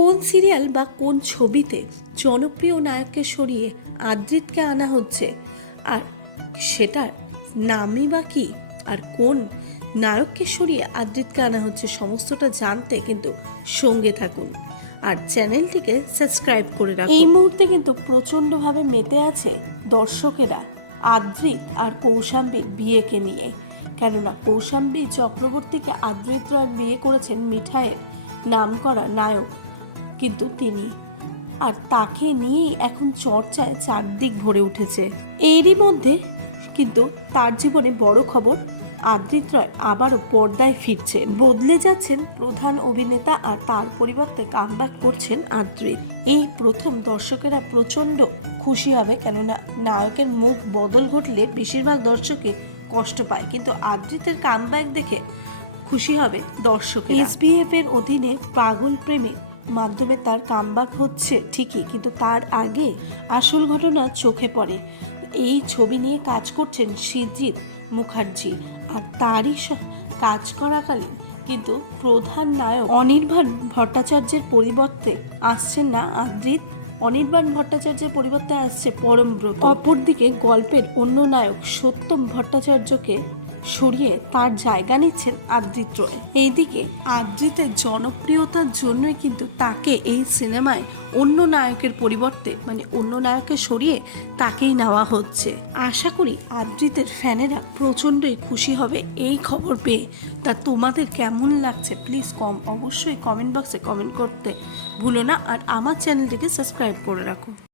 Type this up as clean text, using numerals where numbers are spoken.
কোন সিরিয়াল বা কোন ছবিতে জনপ্রিয় নায়ককে সরিয়ে আদ্রিতকে আনা হচ্ছে, আর সেটার নামই বা কি, আর কোন নায়ককে সরিয়ে আদ্রিতকে আনা হচ্ছে, সমস্তটা জানতে কিন্তু সঙ্গে থাকুন আর চ্যানেলটিকে সাবস্ক্রাইব করে রাখুন। এই মুহূর্তে কিন্তু প্রচণ্ডভাবে মেতে আছে দর্শকেরা আদ্রিত আর কৌশাম্বীর বিয়েকে নিয়ে। কেননা কৌশাম্বী চক্রবর্তীকে আদ্রিত রয় বিয়ে করেছেন মিঠাইয়ের নামকরা নায়ক কিন্তু তিনি, আর তাকে নিয়েই এখন চর্চায় চারদিক ভরে উঠেছে। এরই মধ্যে কিন্তু তার জীবনে বড় খবর, আদ্রিত রয় আবারও পর্দায় ফিরছেন, বদলে যাচ্ছেন প্রধান অভিনেতা আর তার পরিবর্তে কামব্যাক করছেন আদ্রিত। এই প্রথম দর্শকেরা প্রচণ্ড খুশি হবে, কেননা নায়কের মুখ বদল ঘটলে বেশিরভাগ দর্শকে কষ্ট পায়, কিন্তু আদ্রিতের কামব্যাক দেখে খুশি হবে দর্শকেরা। এসবিএফ এর অধীনে পাগল প্রেমে মাধ্যমে তার কামব্যাক হচ্ছে ঠিকই, কিন্তু তার আগে আসল ঘটনা চোখে পড়ে। এই ছবি নিয়ে কাজ করছেন সৃজিত মুখার্জি, আর তারই কাজ করাকালীন কিন্তু প্রধান নায়ক অনির্বাণ ভট্টাচার্যের পরিবর্তে আসছেন না আদ্রিত, অনির্বাণ ভট্টাচার্যের পরিবর্তে আসছে পরমব্রত। অপরদিকে গল্পের অন্য নায়ক সত্যম ভট্টাচার্যকে সরিয়ে তার জায়গা নিচ্ছেন আদ্রিত রয়। এইদিকে আদ্রিতের জনপ্রিয়তার জন্যই কিন্তু তাকে এই সিনেমায় অন্য নায়কের পরিবর্তে, মানে অন্য নায়ককে সরিয়ে তাকেই নেওয়া হচ্ছে। আশা করি আদ্রিতের ফ্যানেরা প্রচণ্ডই খুশি হবে এই খবর পেয়ে। তা তোমাদের কেমন লাগছে প্লিজ অবশ্যই কমেন্ট বক্সে কমেন্ট করতে ভুলো না, আর আমার চ্যানেলটিকে সাবস্ক্রাইব করে রাখো।